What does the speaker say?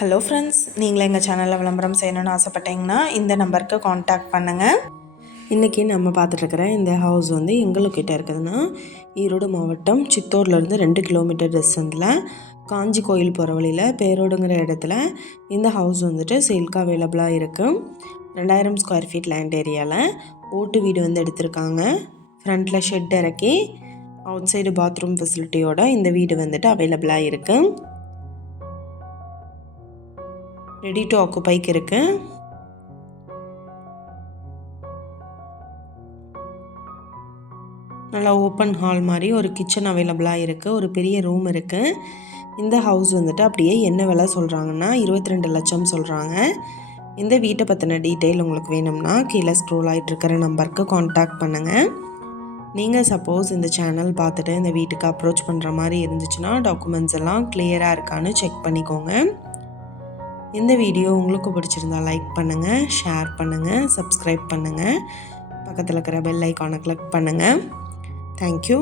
Hello friends நீங்கள் எங்கள் சேனலில் விளம்பரம் செய்யணும்னு ஆசைப்பட்டீங்கன்னா இந்த நம்பருக்கு காண்டாக்ட் பண்ணுங்கள் இன்றைக்கி நம்ம பார்த்துட்ருக்குற இந்த ஹவுஸ் வந்து எங்களுக்கிட்ட லொக்கேட்டாக இருக்குதுன்னா ஈரோடு மாவட்டம் சித்தூர்லேருந்து ரெண்டு கிலோமீட்டர் டிஸ்டன்ஸில் காஞ்சி கோயில் போகிற வழியில் பேரோடுங்கிற இடத்துல இந்த ஹவுஸ் வந்துட்டு சேல்க்கு அவைலபிளாக இருக்குது ரெண்டாயிரம் ஸ்கொயர் ஃபீட் லேண்ட் ஏரியாவில் ஓட்டு வீடு வந்து எடுத்திருக்காங்க. ஃப்ரண்ட்டில் ஷெட் இறக்கி அவுட் சைடு பாத்ரூம் ஃபெசிலிட்டியோட இந்த வீடு வந்துட்டு அவைலபிளாக இருக்குது ரெடி டு ஆக்குப்பைக்கு இருக்குது நல்லா ஓப்பன் ஹால் மாதிரி ஒரு கிச்சன் அவைலபிளாக இருக்குது ஒரு பெரிய ரூம் இருக்குது இந்த ஹவுஸ் வந்துட்டு அப்படியே என்ன விலை சொல்கிறாங்கன்னா இருபத்தி ரெண்டு லட்சம் சொல்கிறாங்க இந்த வீட்டை பற்றின டீட்டெயில் உங்களுக்கு வேணும்னா கீழே ஸ்க்ரோல் ஆகிட்டுருக்கிற நம்பருக்கு காண்டாக்ட் பண்ணுங்கள் நீங்கள் சப்போஸ் இந்த சேனல் பார்த்துட்டு இந்த வீட்டுக்கு அப்ரோச் பண்ணுற மாதிரி இருந்துச்சுன்னா டாக்குமெண்ட்ஸ் எல்லாம் கிளியராக இருக்கான்னு செக் பண்ணிக்கோங்க. இந்த வீடியோ உங்களுக்கு பிடிச்சிருந்தா லைக் பண்ணுங்கள் ஷேர் பண்ணுங்கள் சப்ஸ்கிரைப் பண்ணுங்கள் பக்கத்தில் இருக்கிற பெல் ஐக்கானை கிளிக் பண்ணுங்கள் தேங்க்யூ